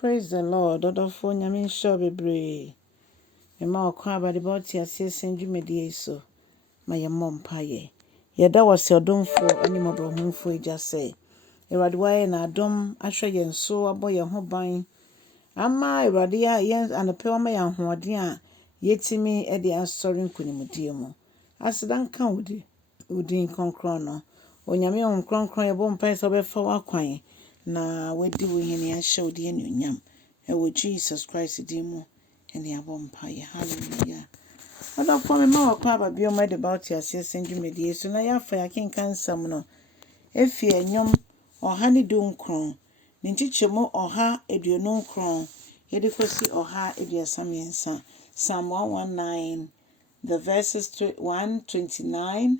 Praise the Lord. Dodo for nyame show bebre. Ema okwa abade ba oti ase senjumedie so. Ma ye mompaye. Yeda wase odomfo ani mobrohumfo eja se. Awurade waye na adom ahwe yen so abo ye ho ban. Ama awurade ya yen anope wa ma ya hoɔden a yetimi e de asɔre nkunimdie mu. Asedan ka udin konkron no. Onyame on konkron ye bo mpa so be fa wakwan. Na wedi wo hene ahye odi anuonyam ewo Jesus Christ di mu ene abompa ye hallelujah. Oda for me ma wakwa ababio ma de about ya senjumedie so na ya fa ya kenkan sam no efi enyom oha ne dunkron ne nchichemu oha eduonunkron yede kosi oha eduasamiensa Psalm 119 the verses 129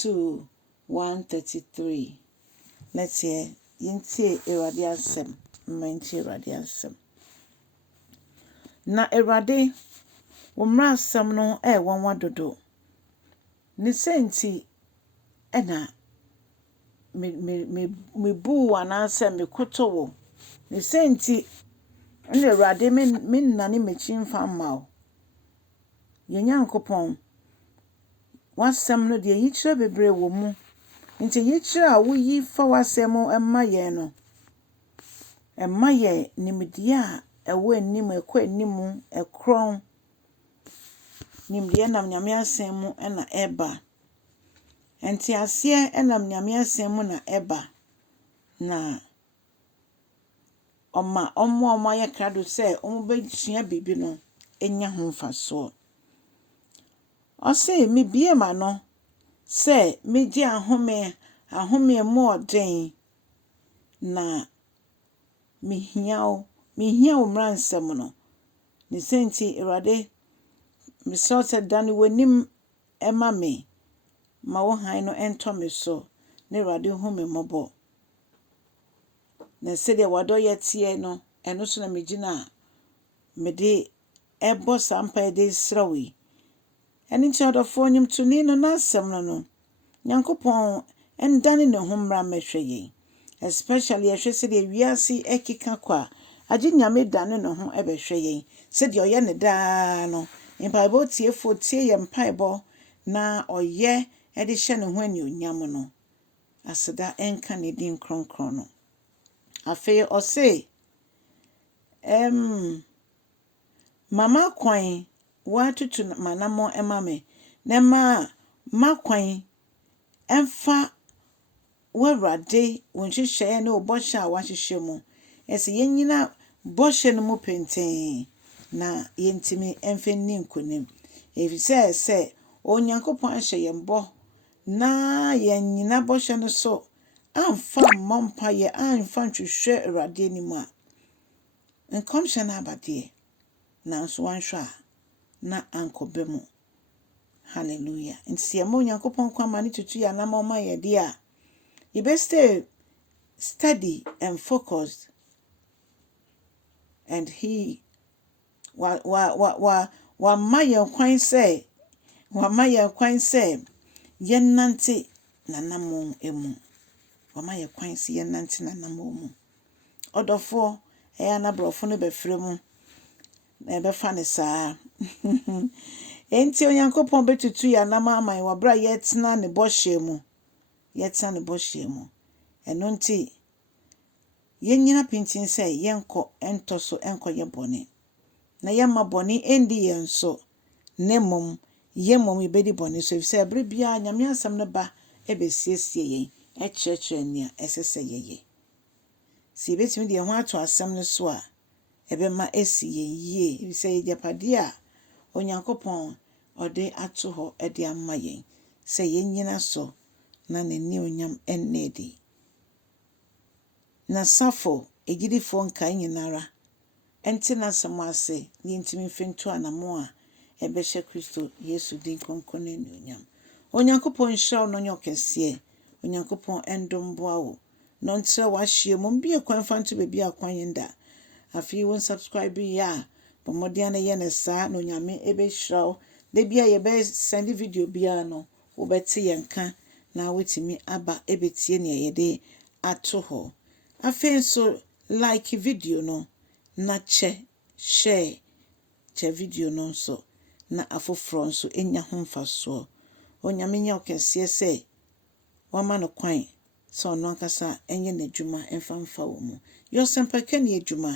to 133. Let's hear Yintie Awurade asem, mmantie Awurade asem. Na Awurade Mmrasɛm no Nwanwa Dodo. Ne senti ena me bu anase me koto wo. Ne senti ene Awurade me nane mechi mfa ma wo. Ye Nyankopɔn wasɛm no de yikyire bebre wo mu. Nti yikyire a wo yi fa wasɛm emma ye no emma ye nimdie a ewo anim ekɔ anim ekron nimdie nam nyame asɛm mu na eba enti ase enam nyame asɛm mu na eba na oma ye krado sɛ omo besua bibi no enya ho mfaso ɔse me bie ma no sɛ meji ahome mu ɔden na mihia wo mmransɛm no ne senti Awurade mesɛ sɛ dane w'anim ema me ma wo han no ento me so na Awurade hu me mmɔbɔ na sɛ de wado ye tie no eno so na megina me de ebo sampa de srawi eni nti odofo nyim tuni no na asɛm no Nyankopɔn endane ne ho mmra mehwe ye especially ehwe se de wiase ekika kwa agi nyame dane no ho ebehwe ye se de oye ne daa no mpaebo tiefo tie ye mpaebo na oye e de hye ne ho anuonyam no aseda enka ne din kronkron no afei ose mama kwan watutu manamo emame na makwan emfa Awurade wonhyehyɛ ne obɔhye a wahyehyɛ mu ese yenyina bɔhye no mu penten na yentimi emfenni nkonim efisɛ sɛ Onyankopɔn ahyɛ yembo na yenyina bɔhye no so amfa mmompa ye amfa ntwehwɛ Awurade ni mu a nkomhye na abade na so wanhwa na ankobe mu hallelujah nti mo Onyankopɔn kwa ma ne tutu ya na ma ye de a you best stay steady and focused and he wa maye kwan say yenante nanamo emu wa maye kwan say yenante nanamo mu odofo eya na brofo no befrɛ mu na befa ne saa enti Onyankopɔn betutu ya na ma aman wa bra yetena ne bɔhye mu eno nti yenyina pintin sɛ yenko entoso enko ye bone na yemma bone endi yenso nemom yemom ibedi bone so efisɛ ebre bia nyame asɛm ne ba ebesiesie yen ekyerɛkyerɛ nia esese yeye si betimi de ho ato asɛm ne so a ebema esi yeye efisɛ yejapade a Onyankopɔn ode ato ho ede amma yen sɛ yenyina so na ne onyam ennedi na safo egidifo nka nyinara enti na samase ni ntimi fentu anamo a ebehye Kristo Yesu din konkon onyam Onyankopɔn hyew no nyokese Onyankopɔn endomboa wo no ntre wahye mo bie kwanfanto be bia kwanyenda afi won subscribe ya bomodian na ye ne saa no nyame ebehyew de bia ye be send video bia no wo beti yenka na wetimi aba ebetie ne ye de ato ho afen so like video no na share video no nso na afoforo nso enya ho mfaso onyame nya okese se wama no kwan so ono ankasa enye n'adwuma emfa wo mu yosempaka ne adwuma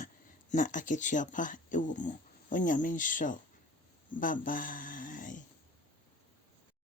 na aketuapa ewo mu onyame nhyɛ bye bye.